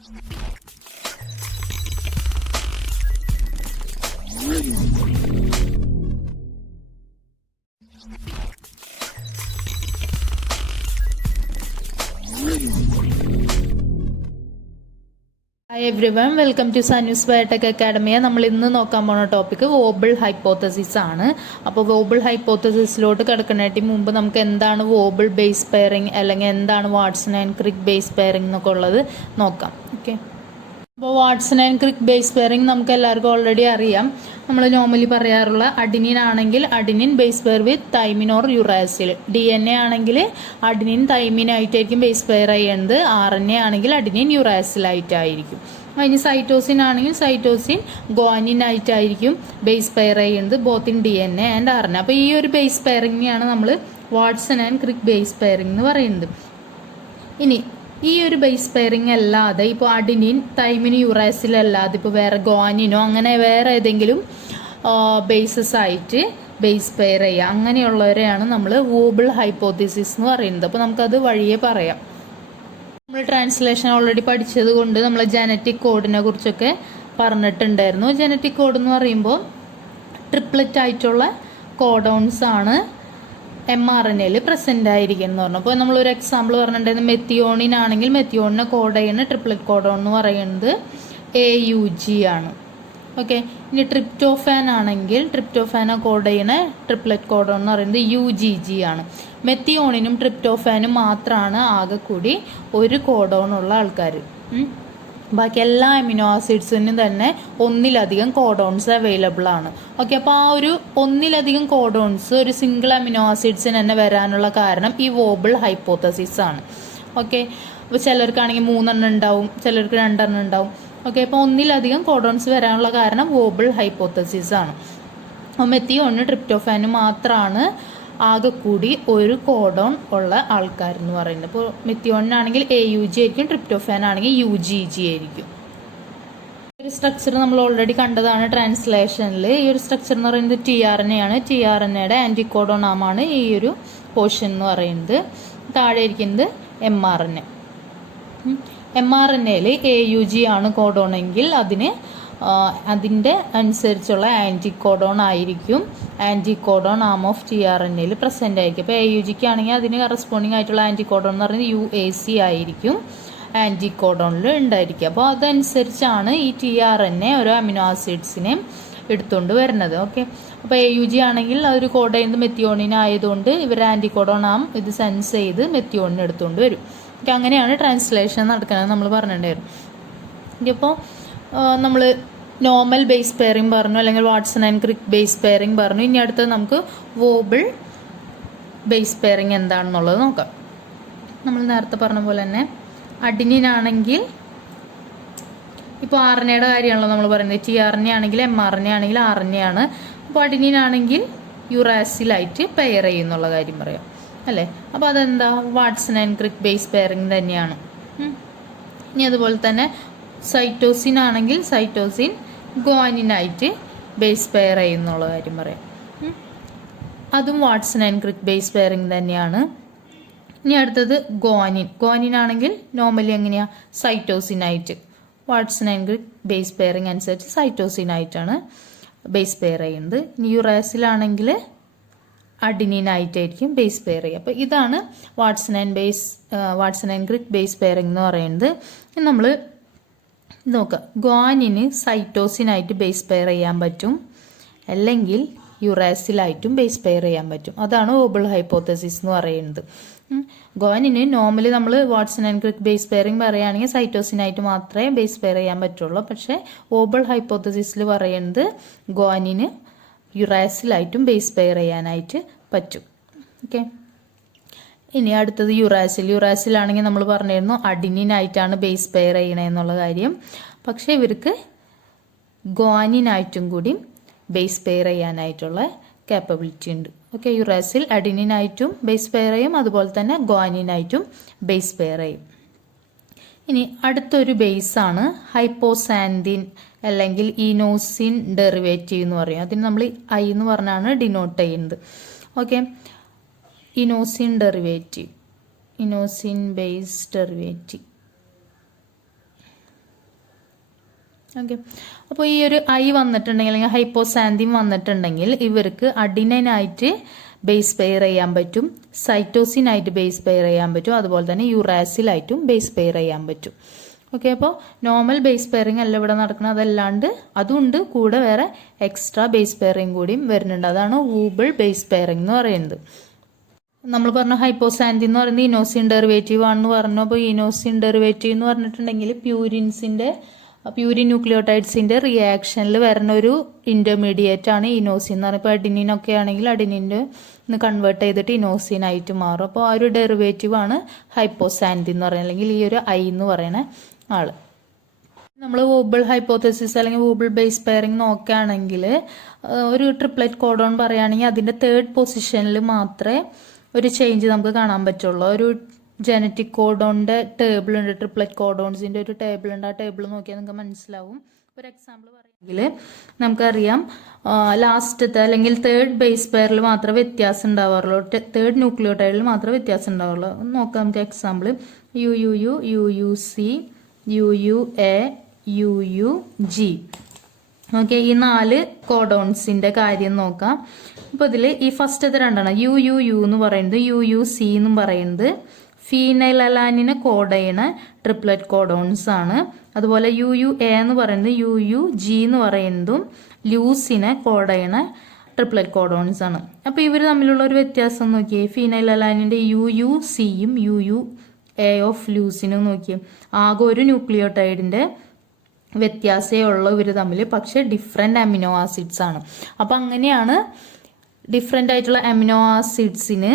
Hi everyone, welcome to Sanu's Biotec Academy. നമ്മൾ ഇന്ന് നോക്കാൻ പോകുന്ന ടോപ്പിക് വോബിൾ ഹൈപ്പോത്തസിസ് ആണ്. അപ്പോൾ വോബിൾ ഹൈപ്പോത്തസിസിലോട്ട് കിടക്കുന്നതിന് മുമ്പ് നമുക്ക് എന്താണ് വോബിൾ ബേസ് പെയറിംഗ് അല്ലെങ്കിൽ എന്താണ് Watson and Crick base pairing എന്നൊക്കെ ഉള്ളത് നോക്കാം. ഓക്കെ, അപ്പോൾ Watson and Crick base pairing നമുക്ക് എല്ലാവർക്കും ഓൾറെഡി അറിയാം. നമ്മൾ നോർമലി പറയാറുള്ള അഡിനിൻ ആണെങ്കിൽ adenine base pair with thymine or uracil, DNA ആണെങ്കിൽ അഡിനിൻ തൈമിൻ ആയിട്ടായിരിക്കും ബേസ് പെയർ ചെയ്യുന്നത്, RNA ആണെങ്കിൽ അഡിനിൻ യുറാസിലായിട്ടായിരിക്കും. അതിന് സൈറ്റോസിൻ ആണെങ്കിൽ സൈറ്റോസിൻ ഗുവാനിൻ ആയിട്ടായിരിക്കും ബേസ് പെയർ ചെയ്യുന്നത്, both in DNA and RNA. അപ്പോൾ ഈ ഒരു ബേസ് പെയറിംഗിനെയാണ് നമ്മൾ Watson and Crick base pairing എന്ന് പറയുന്നത്. ഇനി ഈ ഒരു ബേസ് പെയറിംഗ് അല്ലാതെ ഇപ്പോൾ അഡിനിൻ തൈമിന് യുറാസിലല്ലാതെ ഇപ്പോൾ വേറെ ഗുവാനിനോ അങ്ങനെ വേറെ ഏതെങ്കിലും ബേസസ് ആയിട്ട് ബേസ് പെയർ ചെയ്യുക, അങ്ങനെയുള്ളവരെയാണ് നമ്മൾ വോബിൾ ഹൈപ്പോത്തിസിസ് എന്ന് പറയുന്നത്. അപ്പോൾ നമുക്കത് വഴിയെ പറയാം. നമ്മൾ ട്രാൻസ്ലേഷൻ ഓൾറെഡി പഠിച്ചത് കൊണ്ട് നമ്മൾ ജനറ്റിക് കോഡിനെ കുറിച്ചൊക്കെ പറഞ്ഞിട്ടുണ്ടായിരുന്നു. ജനറ്റിക് കോഡ് എന്ന് പറയുമ്പോൾ ട്രിപ്ലറ്റ് ആയിട്ടുള്ള കോഡോൺസ് ആണ് mRNAയിൽ പ്രസൻ്റ് ആയിരിക്കും എന്ന് പറഞ്ഞു. അപ്പോൾ നമ്മളൊരു എക്സാമ്പിൾ പറഞ്ഞിട്ടുണ്ടായിരുന്നു, മെത്തിയോണിൻ ആണെങ്കിൽ മെത്തിയോണിനെ കോഡ് ചെയ്യുന്ന ട്രിപ്ലറ്റ് കോഡോൺ എന്ന് പറയുന്നത് AUG ആണ്. ഓക്കെ, ഇനി ട്രിപ്റ്റോഫാൻ ആണെങ്കിൽ ട്രിപ്റ്റോഫാനെ കോഡ് ചെയ്യുന്ന ട്രിപ്ലറ്റ് കോഡോൺ എന്ന് പറയുന്നത് UGG ആണ്. മെത്തിയോണിനും ട്രിപ്റ്റോഫാനും മാത്രമാണ് ആകെ കൂടി ഒരു കോഡോൺ ഉള്ള ആൾക്കാർ. ബാക്കി എല്ലാ അമിനോ ആസിഡ്സിനും തന്നെ ഒന്നിലധികം കോഡോൺസ് അവൈലബിൾ ആണ്. ഓക്കെ, അപ്പോൾ ആ ഒരു ഒന്നിലധികം കോഡോൺസ് ഒരു സിംഗിൾ അമിനോ ആസിഡ്സിന് തന്നെ വരാനുള്ള കാരണം ഈ വോബിൾ ഹൈപ്പോത്തസിസ് ആണ്. ഓക്കെ, അപ്പോൾ ചിലർക്കാണെങ്കിൽ 3 ഉണ്ടാവും, ചിലർക്ക് 2 ഉണ്ടാവും. ഓക്കെ, അപ്പോൾ ഒന്നിലധികം കോഡോൺസ് വരാനുള്ള കാരണം വോബിൾ ഹൈപ്പോത്തസിസ് ആണ്. അപ്പോൾ മെത്തിയോണിനും ട്രിപ്റ്റോഫാനും മാത്രമാണ് ആകെ കൂടി ഒരു കോഡോൺ ഉള്ള ആൾക്കാരെന്ന് പറയുന്നത്. അപ്പോൾ മെത്തിയോണിനാണെങ്കിൽ AUG ആയിരിക്കും, ട്രിപ്റ്റോഫാൻ ആണെങ്കിൽ UGG ആയിരിക്കും. ഒരു സ്ട്രക്ചർ നമ്മൾ ഓൾറെഡി കണ്ടതാണ് ട്രാൻസ്ലേഷനിൽ. ഈ ഒരു സ്ട്രക്ചർ എന്ന് പറയുന്നത് tRNA ആണ്. tRNAയുടെ ആൻറ്റിക്കോഡോൺ ആമാണ് ഈ ഒരു പോർഷൻ എന്ന് പറയുന്നത്. താഴെ ഇരിക്കുന്നത് mRNA. mRNAയിൽ AUG ആണ് കോഡോൺ എങ്കിൽ അതിൻ്റെ അനുസരിച്ചുള്ള ആൻറ്റിക്കോഡോൺ ആയിരിക്കും ആൻറ്റിക്കോഡോൺ ആം ഓഫ് tRNAയിൽ പ്രസൻ്റ് ആയിരിക്കും. അപ്പോൾ AUGക്ക് ആണെങ്കിൽ അതിന് കറസ്പോണ്ടിങ് ആയിട്ടുള്ള ആൻറ്റിക്കോഡോൺ എന്ന് പറയുന്നത് UAC ആയിരിക്കും ആൻറ്റിക്കോഡോണിൽ ഉണ്ടായിരിക്കുക. അപ്പോൾ അതനുസരിച്ചാണ് ഈ tRNA ഓരോ അമിനോ ആസിഡ്സിനെ എടുത്തുകൊണ്ട് വരുന്നത്. ഓക്കെ, അപ്പോൾ AUG ആണെങ്കിൽ അതൊരു കോഡ് ചെയ്യുന്നത് മെത്തിയോണിൻ ആയതുകൊണ്ട് ഇവർ ആൻറ്റിക്കോഡോൺ ആം ഇത് സെൻസ് ചെയ്ത് മെത്തിയോണിന് എടുത്തുകൊണ്ട് വരും. ഓക്കെ, അങ്ങനെയാണ് ട്രാൻസ്ലേഷൻ നടക്കുന്നത് നമ്മൾ പറഞ്ഞിട്ടുണ്ടായിരുന്നു. ഇപ്പോൾ നമ്മൾ നോർമൽ ബേസ് പെയറിംഗ് പറഞ്ഞു, അല്ലെങ്കിൽ Watson and Crick base pairing പറഞ്ഞു. ഇനി അടുത്തത് നമുക്ക് വോബിൾ ബേസ് പെയറിംഗ് എന്താണെന്നുള്ളത് നോക്കാം. നമ്മൾ നേരത്തെ പറഞ്ഞ പോലെ തന്നെ അഡിനിൻ ആണെങ്കിൽ ഇപ്പോൾ RNAയുടെ കാര്യമാണല്ലോ നമ്മൾ പറയുന്നത്. tRNA ആണെങ്കിൽ mRNA ആണെങ്കിൽ RNA ആണ്. അപ്പോൾ അഡിനിൻ ആണെങ്കിൽ യുറാസിലായിട്ട് പെയർ ചെയ്യുന്നുള്ള കാര്യം പറയാം അല്ലേ. അപ്പോൾ അതെന്താ Watson and Crick base pairing തന്നെയാണ്. ഇനി അതുപോലെ തന്നെ സൈറ്റോസിൻ ആണെങ്കിൽ സൈറ്റോസിൻ ഗുവാനിനായിട്ട് ബേസ് പെയർ ചെയ്യുന്നുള്ള കാര്യം പറയാം. അതും Watson and Crick base pairing തന്നെയാണ്. ഇനി അടുത്തത് ഗുവാനിൻ ആണെങ്കിൽ നോർമലി എങ്ങനെയാണ് സൈറ്റോസിനായിട്ട്, Watson and Crick base pairing അനുസരിച്ച് സൈറ്റോസിനായിട്ടാണ് ബേസ് പെയർ ചെയ്യുന്നത്. ഇനി യുറാസിലാണെങ്കിൽ അഡിനിനായിട്ടായിരിക്കും ബേസ് പെയർ ചെയ്യുക. അപ്പോൾ ഇതാണ് Watson and Crick base pairing എന്ന് പറയുന്നത്. നമ്മൾ നോക്കുക, ഗുവാനിന് സൈറ്റോസിനായിട്ട് ബേസ് പെയർ ചെയ്യാൻ പറ്റും, അല്ലെങ്കിൽ യുറാസിലായിട്ടും ബേസ് പെയർ ചെയ്യാൻ പറ്റും. അതാണ് വോബിൾ ഹൈപ്പോത്തസിസ് എന്ന് പറയുന്നത്. ഗുവാനിന് നോർമലി നമ്മൾ Watson and Crick base pairing പറയുകയാണെങ്കിൽ സൈറ്റോസിനായിട്ട് മാത്രമേ ബേസ് പെയർ ചെയ്യാൻ പറ്റുള്ളൂ. പക്ഷേ വോബിൾ ഹൈപ്പോത്തസിസിൽ പറയുന്നത് ഗുവാനിന് യുറാസിലായിട്ടും ബേസ് പെയർ ചെയ്യാനായിട്ട് പറ്റും. ഓക്കെ, ഇനി അടുത്തത് യുറാസിലാണെങ്കിൽ നമ്മൾ പറഞ്ഞിരുന്നു അഡിനിനായിട്ടാണ് ബേസ് പെയർ ചെയ്യണമെന്നുള്ള കാര്യം. പക്ഷേ ഇവർക്ക് ഗുവാനിനായിട്ടും കൂടി ബേസ് പെയർ ചെയ്യാനായിട്ടുള്ള കാപ്പബിലിറ്റി ഉണ്ട്. ഓക്കെ, യുറാസിൽ അഡിനിനായിട്ടും ബേസ് പെയർ ചെയ്യും, അതുപോലെ തന്നെ ഗുവാനിനായിട്ടും ബേസ് പെയർ ചെയ്യും. ഇനി അടുത്തൊരു ബേസാണ് ഹൈപ്പോസാൻതിൻ അല്ലെങ്കിൽ ഇനോസിൻ ഡെറിവേറ്റീവ് എന്ന് പറയും. അതിന് നമ്മൾ I എന്ന് പറഞ്ഞാണ് ഡിനോട്ട് ചെയ്യുന്നത്. Okay, inosine base derivative. Okay, അപ്പോൾ ഈ ഒരു ഐ വന്നിട്ടുണ്ടെങ്കിൽ അല്ലെങ്കിൽ ഹൈപ്പോസാന്തിൻ വന്നിട്ടുണ്ടെങ്കിൽ ഇവർക്ക് അഡിനൈനായിട്ട് ബേസ് പെയർ ചെയ്യാൻ പറ്റും, സൈറ്റോസിനായിട്ട് ബേസ് പെയർ ചെയ്യാൻ പറ്റും, അതുപോലെ തന്നെ യുറാസിലായിട്ടും ബേസ് പെയർ ചെയ്യാൻ പറ്റും. ഓക്കെ, അപ്പോൾ നോർമൽ ബേസ് പെയറിംഗ് അല്ല ഇവിടെ നടക്കുന്നത്, അതല്ലാണ്ട് അതുണ്ട്, കൂടെ വേറെ എക്സ്ട്രാ ബേസ് പെയറിംഗ് കൂടിയും വരുന്നുണ്ട്. അതാണ് വൂബിൾ ബേസ് പെയറിംഗ് എന്ന് പറയുന്നത്. നമ്മൾ പറഞ്ഞ ഹൈപ്പോസാന്തിൻ എന്ന് പറയുന്നത് ഇനോസിൻ ഡെറിവേറ്റീവ് ആണെന്ന് പറഞ്ഞു. അപ്പോൾ ഇനോസിൻ ഡെറിവേറ്റീവ് എന്ന് പറഞ്ഞിട്ടുണ്ടെങ്കിൽ പ്യൂരിൻ ന്യൂക്ലിയോടൈഡ്സിന്റെ റിയാക്ഷനിൽ വരുന്ന ഒരു ഇന്റർമീഡിയറ്റ് ആണ് ഇനോസിൻ എന്ന് പറയുന്നത്. ഇപ്പോൾ അഡിനിൻ ഒക്കെ ആണെങ്കിൽ അഡിനിൻ്റെ കൺവേർട്ട് ചെയ്തിട്ട് ഇനോസിൻ ആയിട്ട് മാറും. അപ്പോൾ ആ ഒരു ഡെറിവേറ്റീവ് ആണ് ഹൈപ്പോസാന്തിൻ എന്ന് പറയുന്നത്, അല്ലെങ്കിൽ ഈ ഒരു ഐ എന്ന് പറയുന്ന ആള്. നമ്മൾ വോബിൾ ഹൈപ്പോത്തസിസ് അല്ലെങ്കിൽ വോബിൾ ബേസ് പെയറിംഗ് നോക്കുകയാണെങ്കിൽ ഒരു ട്രിപ്ലറ്റ് കോഡോൺ പറയുകയാണെങ്കിൽ അതിന്റെ 3rd പൊസിഷനിൽ മാത്രമേ ഒരു ചേഞ്ച് നമുക്ക് കാണാൻ പറ്റുള്ളൂ. ഒരു ജനറ്റിക് കോഡോണിന്റെ ടേബിൾ ഉണ്ട്, ട്രിപ്ലറ്റ് കോഡോൺസിന്റെ ഒരു ടേബിൾ ഉണ്ട്. ആ ടേബിൾ നോക്കിയാൽ നിങ്ങൾക്ക് മനസ്സിലാവും. ഒരു എക്സാമ്പിൾ പറയുകയാണെങ്കിൽ നമുക്കറിയാം ലാസ്റ്റത്തെ അല്ലെങ്കിൽ 3rd ബേസ് പെയറിൽ മാത്രമേ വ്യത്യാസം ഉണ്ടാവാറുള്ളൂ, 3rd ന്യൂക്ലിയോടൈഡിൽ മാത്രമേ വ്യത്യാസം ഉണ്ടാവുള്ളൂ. നോക്കാം നമുക്ക് example UUU, UUC, UUA, UUG. Okay, ഈ 4 കോഡോൺസിന്റെ കാര്യം നോക്കാം. അപ്പോൾ ഇതിൽ ഈ ഫസ്റ്റത്തെ രണ്ടെണ്ണം UUU എന്ന് പറയുന്നത് UUC എന്നും പറയുന്നത് ഫീനൈൽ അലാനിനെ കോഡ് ചെയ്യണ ട്രിപ്ലറ്റ് കോഡോൺസ് ആണ്. അതുപോലെ UUA എന്ന് പറയുന്നത് UUG എന്ന് പറയുന്നതും ലൂസിനെ കോഡ് ചെയ്യണ ട്രിപ്ലറ്റ് കോഡോൺസ് ആണ്. അപ്പോൾ ഇവർ തമ്മിലുള്ള ഒരു വ്യത്യാസം നോക്കിയേ. ഫീനൈൽ അലാനിന്റെ UUCയും UUA ഓഫ് ലൂസിനും നോക്കിയേ, ആകെ ഒരു ന്യൂക്ലിയോടൈഡിന്റെ വ്യത്യാസമേ ഉള്ളൂ ഇവർ തമ്മിൽ, പക്ഷെ ഡിഫറെന്റ് അമിനോ ആസിഡ്സ് ആണ്. അപ്പം അങ്ങനെയാണ് ഡിഫറെന്റ് ആയിട്ടുള്ള അമിനോ ആസിഡ്സിന്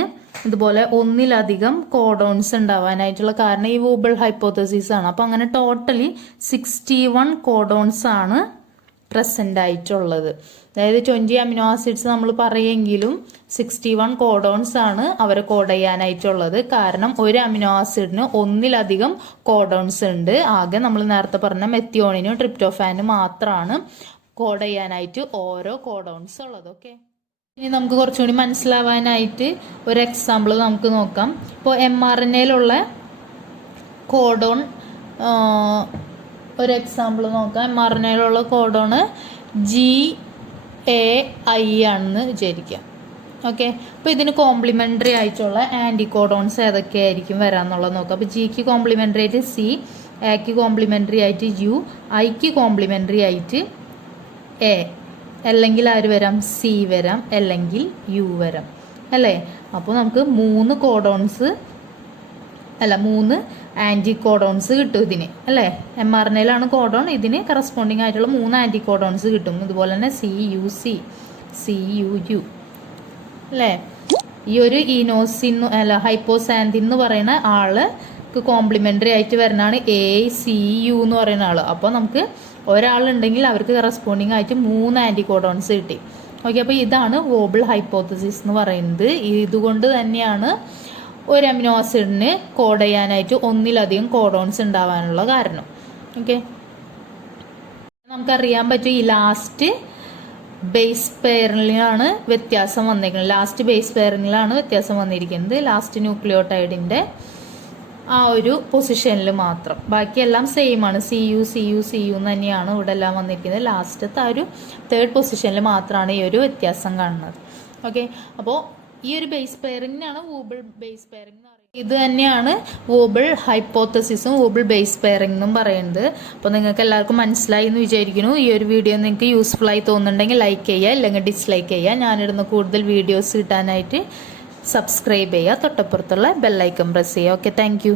ഇതുപോലെ ഒന്നിലധികം കോഡോൺസ് ഉണ്ടാവാനായിട്ടുള്ള കാരണം ഈ വോബിൾ ഹൈപ്പോത്തസിസ് ആണ്. അപ്പം അങ്ങനെ ടോട്ടലി 61 കോഡോൺസ് ആണ് പ്രസന്റ് ആയിട്ടുള്ളത്. അതായത് 20 അമിനോ ആസിഡ്സ് നമ്മൾ പറയുമെങ്കിലും 61 കോഡോൺസ് ആണ് അവരെ കോഡ് ചെയ്യാനായിട്ടുള്ളത്. കാരണം ഒരു അമിനോ ആസിഡിന് ഒന്നിലധികം കോഡോൺസ് ഉണ്ട്. ആകെ നമ്മൾ നേരത്തെ പറഞ്ഞ മെത്തിയോണിനും ട്രിപ്റ്റോഫാനും മാത്രമാണ് കോഡ് ചെയ്യാനായിട്ട് ഓരോ കോഡോൺസ് ഉള്ളത്. ഓക്കെ, ഇനി നമുക്ക് കുറച്ചുകൂടി മനസ്സിലാവാനായിട്ട് ഒരു എക്സാമ്പിൾ നമുക്ക് നോക്കാം. ഇപ്പോൾ mRNAയിലുള്ള കോഡോൺ ഒരു എക്സാമ്പിൾ നോക്കാം. mRNAയിലുള്ള കോഡോണ് GAI ആണെന്ന് വിചാരിക്കാം. ഓക്കെ, അപ്പോൾ ഇതിന് കോംപ്ലിമെൻ്ററി ആയിട്ടുള്ള ആൻറ്റി കോഡോൺസ് ഏതൊക്കെയായിരിക്കും വരാമെന്നുള്ളത് നോക്കാം. അപ്പോൾ ജിക്ക് കോംപ്ലിമെൻ്ററി ആയിട്ട് C, എക്ക് കോംപ്ലിമെൻ്ററി ആയിട്ട് U, ഐക്ക് കോംപ്ലിമെൻ്ററി ആയിട്ട് A, അല്ലെങ്കിൽ ആര് വരാം, C വരാം, അല്ലെങ്കിൽ U വരാം, അല്ലേ? അപ്പോൾ നമുക്ക് 3 കോഡോൺസ് അല്ല 3 ആൻറ്റി കോഡോൺസ് കിട്ടും ഇതിന്, അല്ലേ? mRNAയിലാണ് കോഡോൺ, ഇതിന് കറസ്പോണ്ടിങ് ആയിട്ടുള്ള 3 ആൻറ്റി കോഡോൺസ് കിട്ടും. ഇതുപോലെ തന്നെ CUC, CUU, അല്ലേ? ഈ ഒരു ഇനോസിൻ അല്ല ഹൈപ്പോസാന്തിൻ എന്ന് പറയുന്ന ആള് കോംപ്ലിമെൻ്ററി ആയിട്ട് വരുന്നതാണ് ACU എന്ന് പറയുന്ന ആള്. അപ്പോൾ നമുക്ക് ഒരാളുണ്ടെങ്കിൽ അവർക്ക് കറസ്പോണ്ടിങ് ആയിട്ട് 3 ആൻറ്റി കോഡോൺസ് കിട്ടി. ഓക്കെ, അപ്പോൾ ഇതാണ് വോബിൾ ഹൈപ്പോത്തസിസ് എന്ന് പറയുന്നത്. ഇതുകൊണ്ട് തന്നെയാണ് ഒരു അമിനോ ആസിഡിന് കോഡ് ചെയ്യാനായിട്ട് ഒന്നിലധികം കോഡോൺസ് ഉണ്ടാവാനുള്ള കാരണം. ഓക്കെ, നമുക്കറിയാൻ പറ്റും ഈ ലാസ്റ്റ് ബേസ് പെയറിലാണ് വ്യത്യാസം വന്നിരിക്കുന്നത്. ലാസ്റ്റ് ബേസ് പെയറിലാണ് വ്യത്യാസം വന്നിരിക്കുന്നത്, ലാസ്റ്റ് ന്യൂക്ലിയോടൈഡിന്റെ ആ ഒരു പൊസിഷനിൽ മാത്രം. ബാക്കിയെല്ലാം സെയിം ആണ്, CU തന്നെയാണ് ഇവിടെ എല്ലാം വന്നിരിക്കുന്നത്. ലാസ്റ്റത്തെ ആ ഒരു 3rd പൊസിഷനിൽ മാത്രമാണ് ഈ ഒരു വ്യത്യാസം കാണുന്നത്. ഓക്കെ, അപ്പോൾ ഈ ഒരു ബേസ് പെയറിംഗിനാണ് വോബിൾ ബേസ് പെയറിംഗ് എന്ന് പറയുന്നത്. ഇത് തന്നെയാണ് വോബിൾ ഹൈപ്പോത്തസിസും വോബിൾ ബേസ് പെയറിംഗ് എന്നും പറയുന്നത്. അപ്പോൾ നിങ്ങൾക്ക് എല്ലാവർക്കും മനസ്സിലായി എന്ന് വിചാരിക്കുന്നു. ഈ ഒരു വീഡിയോ നിങ്ങൾക്ക് യൂസ്ഫുൾ ആയി തോന്നുന്നുണ്ടെങ്കിൽ ലൈക്ക് ചെയ്യുക, അല്ലെങ്കിൽ ഡിസ്ലൈക്ക് ചെയ്യുക. ഞാനിടുന്ന കൂടുതൽ വീഡിയോസ് കിട്ടാനായിട്ട് സബ്സ്ക്രൈബ് ചെയ്യുക, തൊട്ടപ്പുറത്തുള്ള ബെല്ലൈക്കൺ പ്രസ് ചെയ്യുക. Okay, thank you.